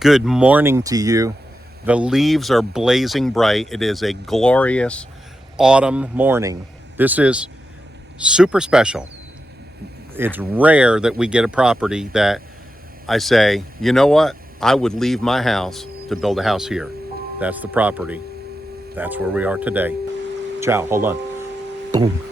Good morning to you. The leaves are blazing bright. It is a glorious autumn morning. This is super special. It's rare that we get a property that I say, you know what? I would leave my house to build a house here. That's the property. That's where we are today. Ciao, hold on. Boom.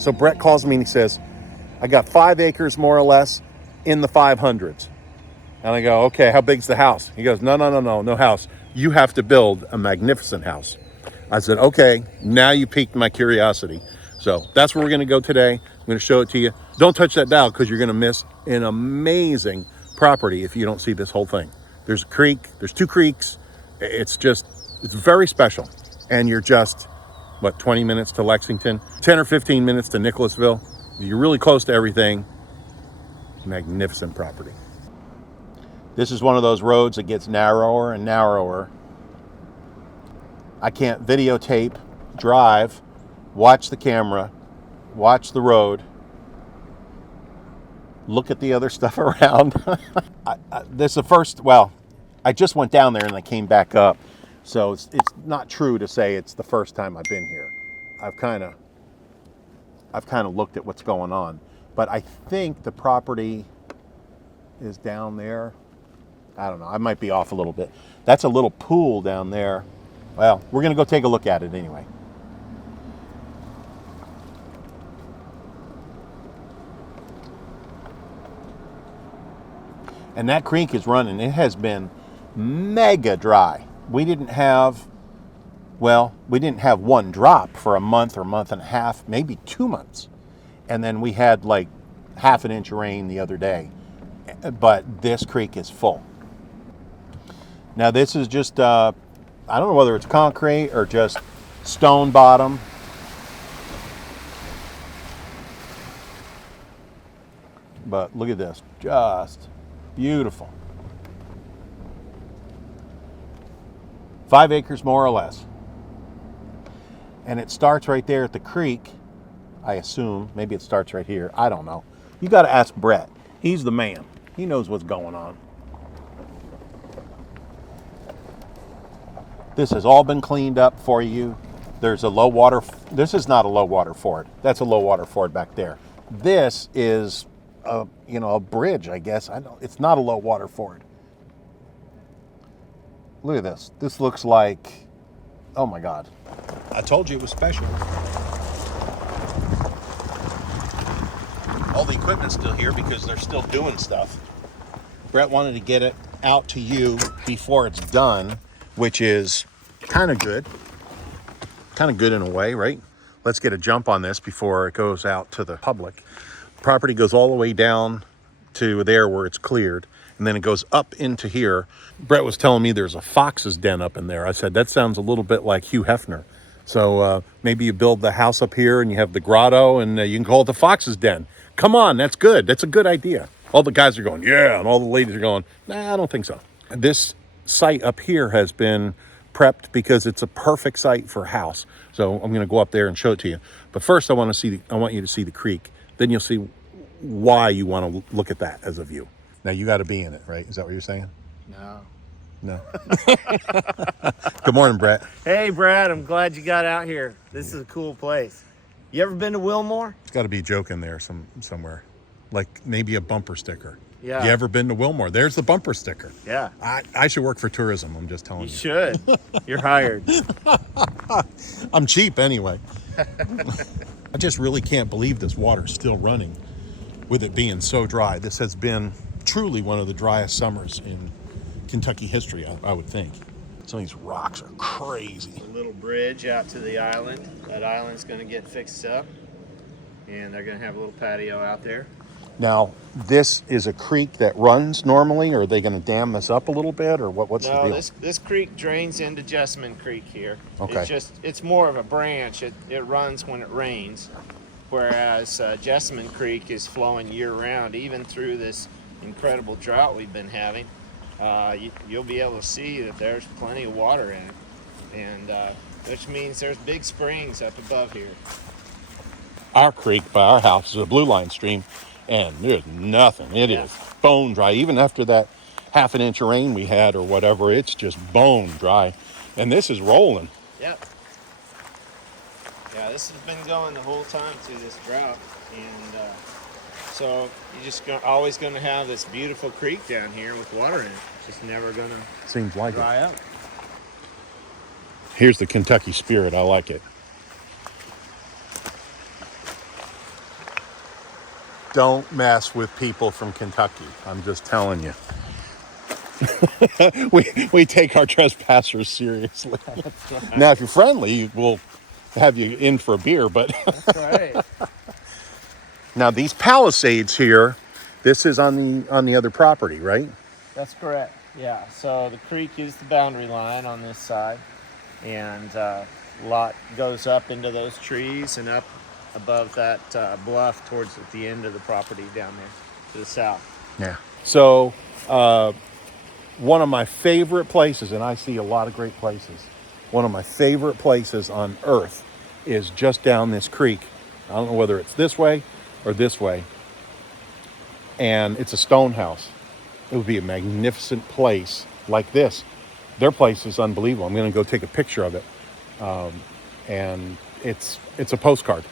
So Brett calls me and he says, I got 5 acres more or less in the 500s. And I go, okay, how big's the house? He goes, no house. You have to build a magnificent house. I said, okay, now you piqued my curiosity. So that's where we're going to go today. I'm going to show it to you. Don't touch that dial because you're going to miss an amazing property if you don't see this whole thing. There's a creek, there's 2 creeks. It's very special. And you're just, 20 minutes to Lexington, 10 or 15 minutes to Nicholasville. You're really close to everything. Magnificent property. This is one of those roads that gets narrower and narrower. I can't videotape, drive, watch the camera, watch the road, look at the other stuff around. This is the first, I just went down there and I came back up. So it's not true to say it's the first time I've been here. I've kind of looked at what's going on, but I think the property is down there. I don't know. I might be off a little bit. That's a little pool down there. Well, we're going to go take a look at it anyway. And that creek is running. It has been mega dry. We didn't have one drop for a month or month and a half, maybe 2 months. And then we had like half an inch of rain the other day. But this creek is full. Now this is just, I don't know whether it's concrete or just stone bottom. But look at this, just beautiful. 5 acres more or less. And it starts right there at the creek, I assume. Maybe it starts right here. I don't know. You got to ask Brett. He's the man. He knows what's going on. This has all been cleaned up for you. There's a low water. This is not a low water ford. That's a low water ford back there. This is a bridge, I guess. It's not a low water ford. Look at this. This looks like, oh my God. I told you it was special. All the equipment's still here because they're still doing stuff. Brett wanted to get it out to you before it's done, which is kind of good. Kind of good in a way, right? Let's get a jump on this before it goes out to the public. Property goes all the way down to there where it's cleared. and then it goes up into here. Brett was telling me there's a fox's den up in there. I said, that sounds a little bit like Hugh Hefner. So maybe you build the house up here and you have the grotto, and you can call it the fox's den. Come on, that's good. That's a good idea. All the guys are going, yeah, and all the ladies are going, nah, I don't think so. This site up here has been prepped because it's a perfect site for a house. So I'm going to go up there and show it to you. But first, I want you to see the creek. Then you'll see why you want to look at that as a view. Now you got to be in it, right? Is that what you're saying? No. Good morning, Brett. Hey, Brad. I'm glad you got out here. This is a cool place. You ever been to Wilmore? It's got to be a joke in there somewhere, like maybe a bumper sticker. Yeah. You ever been to Wilmore? There's the bumper sticker. Yeah. I should work for tourism. I'm just telling you. You should. You're hired. I'm cheap anyway. I just really can't believe this water's still running with it being so dry. This has been truly one of the driest summers in Kentucky history, I would think. Some of these rocks are crazy. A little bridge out to the island. That island's going to get fixed up, and they're going to have a little patio out there. Now, this is a creek that runs normally, or are they going to dam this up a little bit, or what's the deal? No, this creek drains into Jessamine Creek here. Okay. It's more of a branch. It runs when it rains, whereas Jessamine Creek is flowing year-round, even through this incredible drought we've been having. You'll be able to see that there's plenty of water in it, and which means there's big springs up above here. Our creek by our house is a blue line stream, and there's nothing. It is bone dry. Even after that half an inch of rain we had or whatever, it's just bone dry. And this is rolling. Yep. Yeah, this has been going the whole time through this drought, and so you're just always going to have this beautiful creek down here with water in it. It's just never going to dry up. Here's the Kentucky spirit. I like it. Don't mess with people from Kentucky. I'm just telling you. we take our trespassers seriously. Right. Now, if you're friendly, we'll have you in for a beer. But that's right. Now, these palisades here, this is on the other property, right? That's correct. Yeah. So the creek is the boundary line on this side, and lot goes up into those trees and up above that bluff towards at the end of the property down there to the south. Yeah. So one of my favorite places, and I see a lot of great places, one of my favorite places on earth is just down this creek. I don't know whether it's this way or this way. And it's a stone house. It would be a magnificent place like this. Their place is unbelievable. I'm going to go take a picture of it. And it's a postcard.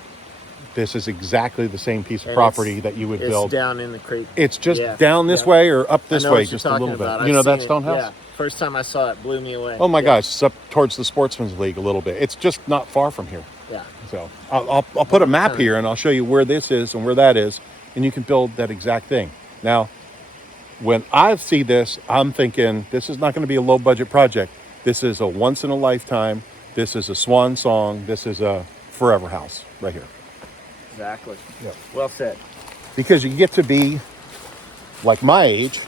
This is exactly the same piece of property that you would build. It's down in the creek. It's just down this way or up this way just a little bit. You know that stone house? Yeah. First time I saw it, blew me away. Oh my gosh, it's up towards the Sportsman's League a little bit. It's just not far from here. Yeah. So I'll put a map here and I'll show you where this is and where that is, and you can build that exact thing. Now, when I see this, I'm thinking this is not going to be a low budget project. This is a once in a lifetime. This is a swan song. This is a forever house right here. Exactly. Yeah. Well said. Because you get to be like my age.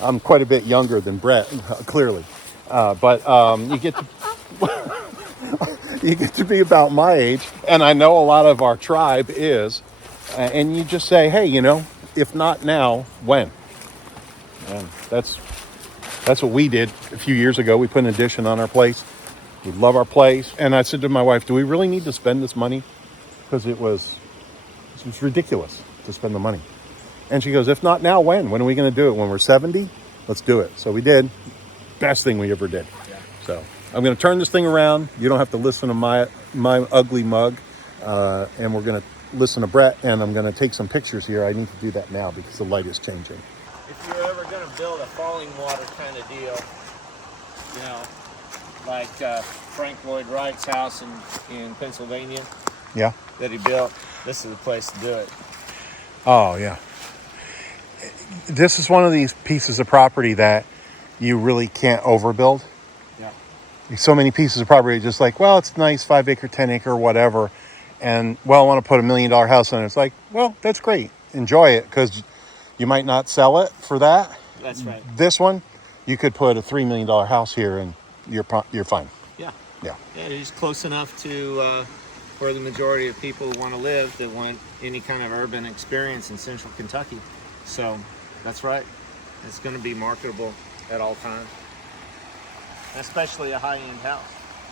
I'm quite a bit younger than Brett, clearly, but you get to you get to be about my age, and I know a lot of our tribe is, and you just say, hey, if not now, when? And that's what we did a few years ago. We put an addition on our place. We love our place, and I said to my wife, do we really need to spend this money? Because it was ridiculous to spend the money. And she goes, if not now, when? When are we going to do it? When we're 70? Let's do it. So we did. Best thing we ever did. Yeah. So I'm going to turn this thing around. You don't have to listen to my ugly mug. And we're going to listen to Brett, and I'm going to take some pictures here. I need to do that now because the light is changing. If you're ever going to build a falling water kind of deal, like Frank Lloyd Wright's house in Pennsylvania, that he built, this is the place to do it. Oh, yeah. This is one of these pieces of property that you really can't overbuild. Yeah. So many pieces of property just like, well, it's nice, 5 acre, 10 acre, whatever. And, well, I want to put $1 million house on it. It's like, well, that's great. Enjoy it because, You might not sell it for that. That's right. This one, you could put a $3 million house here and you're fine. Yeah. Yeah. Yeah, it's close enough to where the majority of people want to live that want any kind of urban experience in central Kentucky. So that's right. It's going to be marketable at all times, especially a high-end house.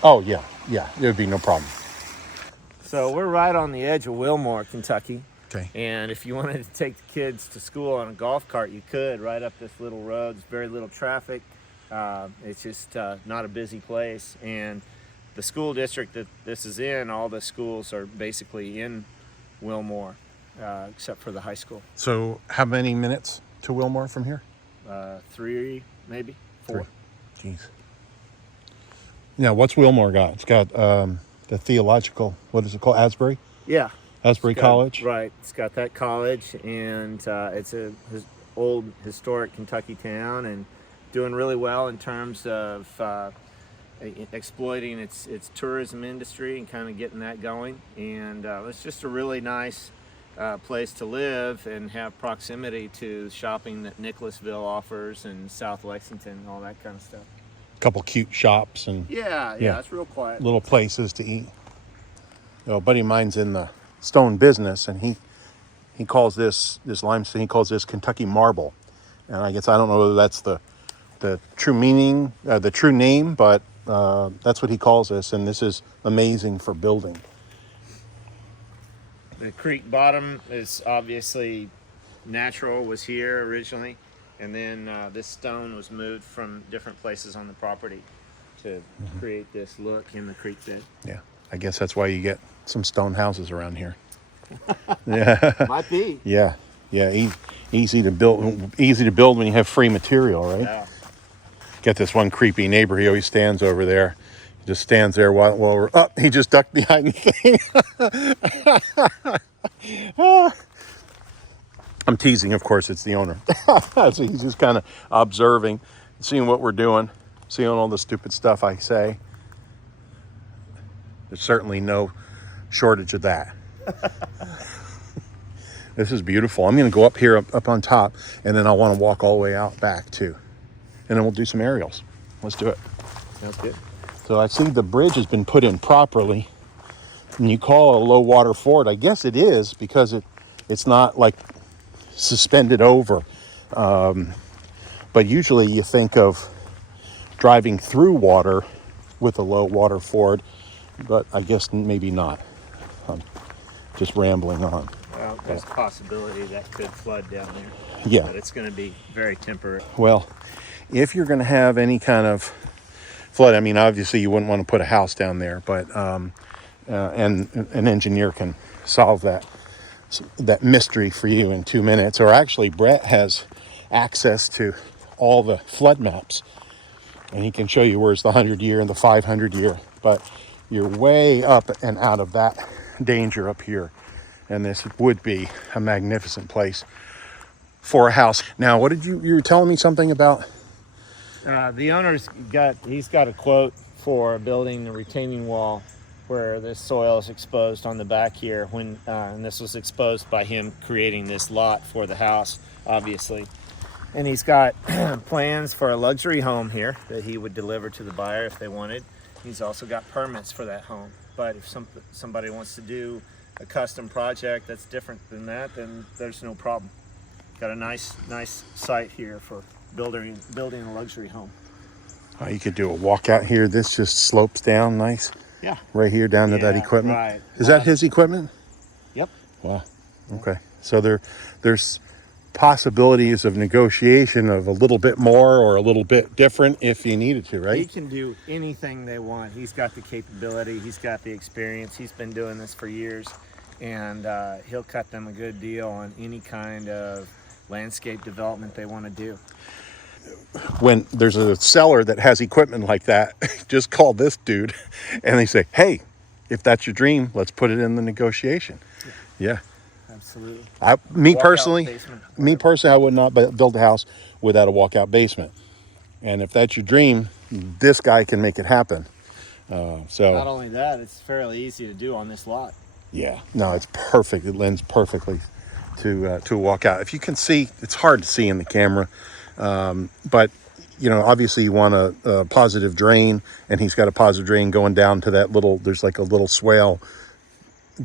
Oh, yeah. Yeah. It would be no problem. So we're right on the edge of Wilmore, Kentucky. Okay. And if you wanted to take the kids to school on a golf cart, you could, right up this little road. There's very little traffic. It's just not a busy place. And the school district that this is in, all the schools are basically in Wilmore, except for the high school. So how many minutes to Wilmore from here? 3, maybe 4. 3. Jeez. Now, what's Wilmore got? It's got the theological, what is it called? Asbury? Yeah. Asbury College? Right. It's got that college, and it's a old historic Kentucky town, and doing really well in terms of exploiting its tourism industry and kind of getting that going. And it's just a really nice place to live and have proximity to shopping that Nicholasville offers and South Lexington and all that kind of stuff. A couple cute shops and Yeah, it's real quiet. little places to eat. A buddy of mine's in the stone business, and he calls this limestone, he calls this Kentucky marble. And I guess I don't know whether that's the true meaning, the true name, but that's what he calls this, and this is amazing for building. The creek bottom is obviously natural, was here originally, and then this stone was moved from different places on the property to create this look in the creek bed. Yeah, I guess that's why you get some stone houses around here. Yeah. Might be. Yeah, easy to build when you have free material, right? Yeah. Get this one creepy neighbor. He always stands over there. He just stands there while we're up. He just ducked behind the thing. I'm teasing, of course. It's the owner. So he's just kind of observing, seeing what we're doing, seeing all the stupid stuff I say. There's certainly no shortage of that. This is beautiful. I'm going to go up here, up on top, and then I want to walk all the way out back too. And then we'll do some aerials. Let's do it. Sounds good. So I see the bridge has been put in properly. And you call it a low water ford. I guess it is, because it's not like suspended over. But usually you think of driving through water with a low water ford, but I guess maybe not. I'm just rambling on. Well, there's a possibility that could flood down there. Yeah. But it's going to be very temporary. Well, if you're going to have any kind of flood, I mean, obviously you wouldn't want to put a house down there, but and an engineer can solve that mystery for you in 2 minutes. Or actually, Brett has access to all the flood maps, and he can show you where's the 100-year and the 500-year. But you're way up and out of that danger up here, and this would be a magnificent place for a house. Now, what did you were telling me something about? The owner's he's got a quote for building the retaining wall where the soil is exposed on the back here, when and this was exposed by him creating this lot for the house, obviously. And he's got plans for a luxury home here that he would deliver to the buyer if they wanted. He's also got permits for that home. But if somebody wants to do a custom project that's different than that, then there's no problem. Got a nice site here for building a luxury home. You could do a walkout here. This just slopes down nice. Yeah. Right here down to that equipment. Right. Is that his equipment? Yep. Wow. Okay. So there's possibilities of negotiation of a little bit more or a little bit different if you needed to, right? He can do anything they want. He's got the capability. He's got the experience. He's been doing this for years, and he'll cut them a good deal on any kind of landscape development they want to do. When there's a seller that has equipment like that, just call this dude and they say, hey, if that's your dream, let's put it in the negotiation. Yeah. Absolutely. Me personally, I would not build a house without a walkout basement. And if that's your dream, this guy can make it happen. So not only that, it's fairly easy to do on this lot. Yeah, no, it's perfect. It lends perfectly to walk out. If you can see, it's hard to see in the camera, but obviously you want a positive drain, and he's got a positive drain going down to that little, there's like a little swale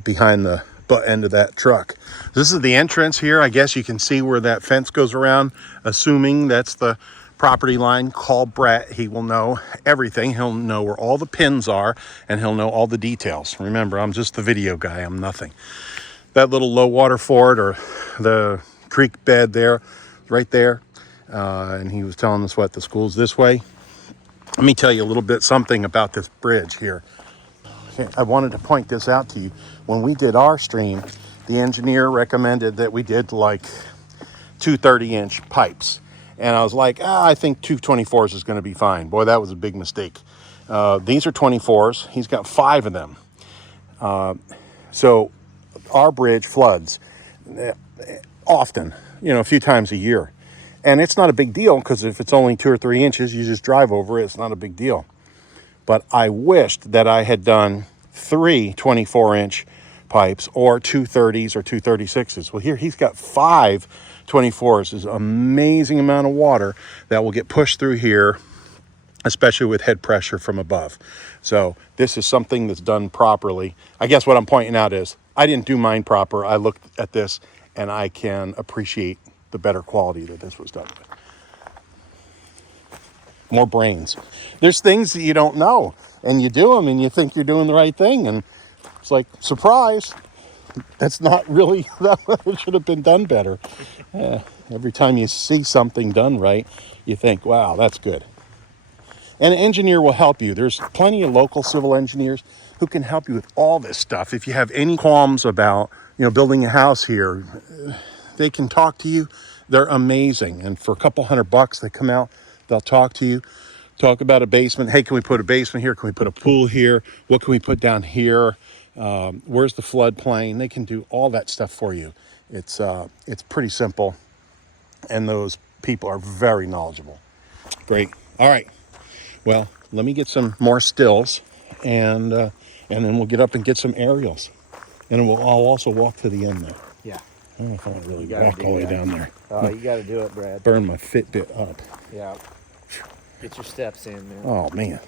behind the butt end of that truck. This is the entrance here. I guess you can see where that fence goes around, assuming that's the property line. Call Brett. He will know everything. He'll know where all the pins are, and he'll know all the details. Remember, I'm just the video guy. I'm nothing. That little low water ford, or the creek bed there, right there. And he was telling us what the school's this way. Let me tell you a little bit something about this bridge here. Okay, I wanted to point this out to you. When we did our stream, the engineer recommended that we did like 2 30-inch pipes. And I was like, I think 2 24s is going to be fine. Boy, that was a big mistake. These are 24s. He's got 5 of them. So our bridge floods often, a few times a year. And it's not a big deal, because if it's only 2 or 3 inches, you just drive over it. It's not a big deal. But I wished that I had done 3 24-inch pipes, or 2 30s or 2 36s. Well, here he's got 5 24s. There's an amazing amount of water that will get pushed through here, especially with head pressure from above. So this is something that's done properly. I guess what I'm pointing out is I didn't do mine proper. I looked at this and I can appreciate the better quality that this was done with. More brains. There's things that you don't know, and you do them and you think you're doing the right thing, and it's like, surprise, that's not really that. It should have been done better. Every time you see something done right, you think, wow, that's good. And an engineer will help you. There's plenty of local civil engineers who can help you with all this stuff. If you have any qualms about, building a house here, they can talk to you. They're amazing. And for a couple $100, they come out, they'll talk to you, talk about a basement. Hey, can we put a basement here? Can we put a pool here? What can we put down here? Where's the floodplain? They can do all that stuff for you. It's pretty simple, and those people are very knowledgeable. Great. All right. Well, let me get some more stills, and then we'll get up and get some aerials, and I'll also walk to the end there. Yeah. I don't know if I want to really walk all the way down there. Oh, you got to do it, Brad. Burn my Fitbit up. Yeah. Get your steps in, man. Oh man,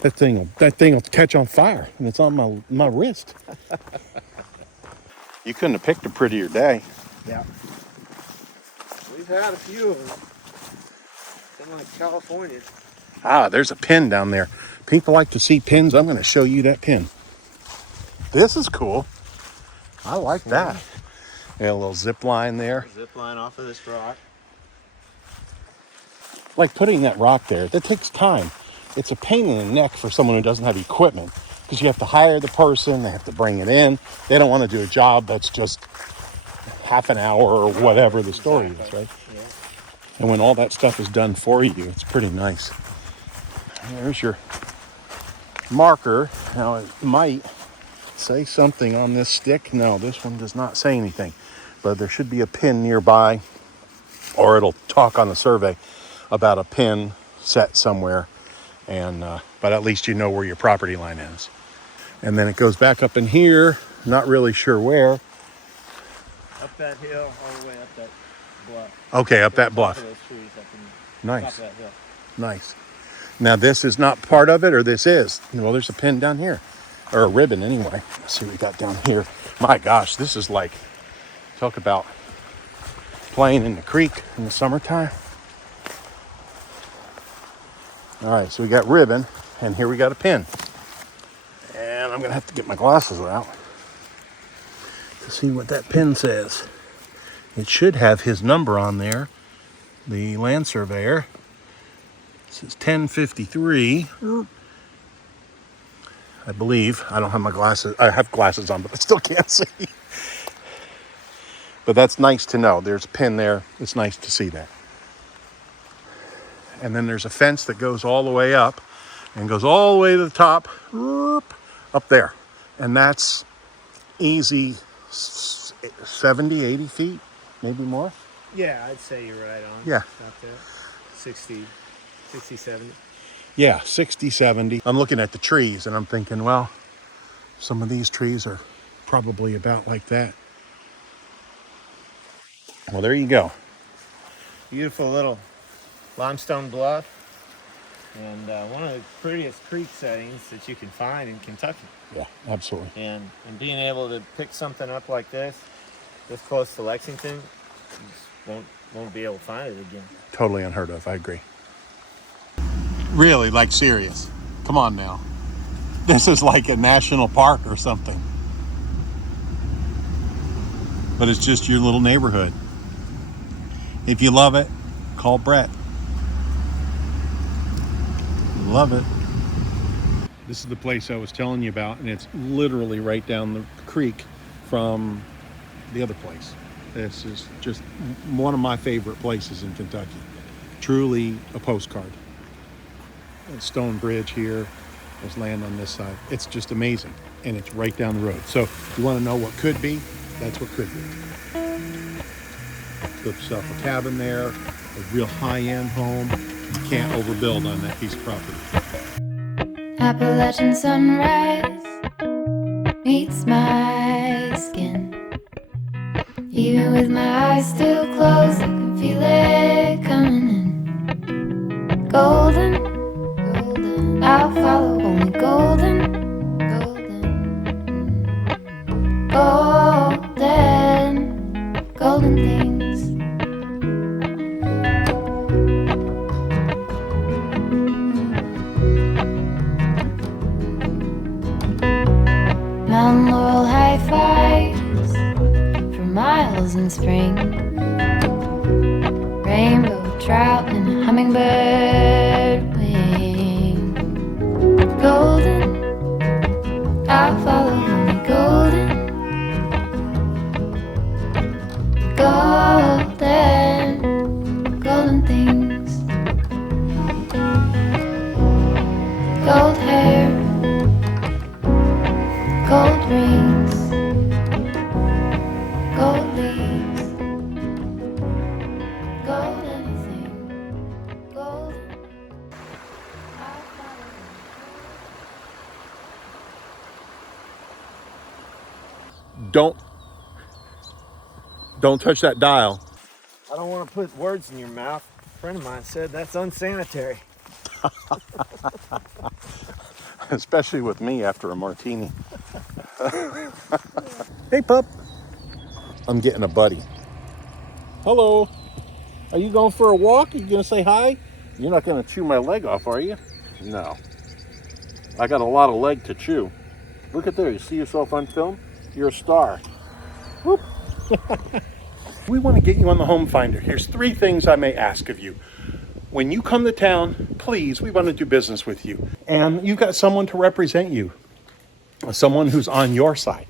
that thing will catch on fire, and it's on my wrist. You couldn't have picked a prettier day. Yeah. We've had a few of them. In like California. There's a pin down there. People like to see pins. I'm going to show you that pin. This is cool. I like that. Yeah, a little zip line there. Zip line off of this rock. Like putting that rock there, that takes time. It's a pain in the neck for someone who doesn't have equipment, because you have to hire the person, they have to bring it in. They don't want to do a job that's just half an hour or whatever the story is, right? Yeah. And when all that stuff is done for you, it's pretty nice. There's your marker. Now it might say something on this stick. No, this one does not say anything, but there should be a pin nearby, or it'll talk on the survey about a pin set somewhere, and but at least you know where your property line is. And then it goes back up in here, not really sure where. Up that hill, all the way up that bluff. Okay, up that bluff. Nice. Top of that hill. Nice. Now this is not part of it, or this is? Well, there's a pin down here, or a ribbon anyway. Let's see what we got down here. My gosh, this is like, talk about playing in the creek in the summertime. All right, so we got ribbon, and here we got a pin. And I'm gonna have to get my glasses out to see what that pin says. It should have his number on there, the land surveyor. It says 1053. I believe. I don't have my glasses. I have glasses on, but I still can't see. But that's nice to know. There's a pin there. It's nice to see that. And then there's a fence that goes all the way up and goes all the way to the top, up there. And that's easy 70, 80 feet, maybe more. Yeah, I'd say you're right on. Yeah. About that. 60, 70. Yeah, 60, 70. I'm looking at the trees and I'm thinking, well, some of these trees are probably about like that. Well, there you go. Beautiful little limestone bluff, and one of the prettiest creek settings that you can find in Kentucky. Yeah, absolutely. And being able to pick something up like this close to Lexington, you just won't be able to find it again. Totally unheard of. I agree. Really, like serious. Come on now. This is like a national park or something. But it's just your little neighborhood. If you love it, call Brett. Love it. This is the place I was telling you about, and it's literally right down the creek from the other place. This is just one of my favorite places in Kentucky. Truly a postcard. Stone bridge here. There's land on this side. It's just amazing, and it's right down the road. So you want to know what could be? That's what could be. Build yourself a cabin there, a real high-end home. You can't overbuild on that piece of property. Appalachian sunrise meets my skin. Even with my eyes still closed, I can feel it coming in. Golden, golden, I'll follow only golden, golden, golden, golden things. Mountain laurel high fives for miles in spring. Rainbow trout and a hummingbird wing. Golden, I'll follow only golden, golden, golden things. Gold hair, gold rings, gold leaves, gold anything, gold. Don't touch that dial. I don't want to put words in your mouth. A friend of mine said that's unsanitary. Especially with me after a martini. Hey, pup. I'm getting a buddy. Hello. Are you going for a walk? Are you going to say hi? You're not going to chew my leg off, are you? No. I got a lot of leg to chew. Look at there. You see yourself on film? You're a star. Whoop. We want to get you on the Home Finder. Here's 3 things I may ask of you. When you come to town, please, we want to do business with you. And you've got someone to represent you, someone who's on your side.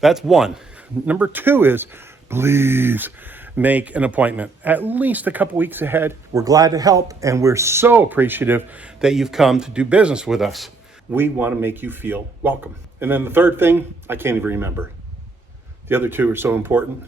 That's 1. Number 2 is, please make an appointment at least a couple weeks ahead. We're glad to help, and we're so appreciative that you've come to do business with us. We want to make you feel welcome. And then the 3rd thing, I can't even remember. The other 2 are so important.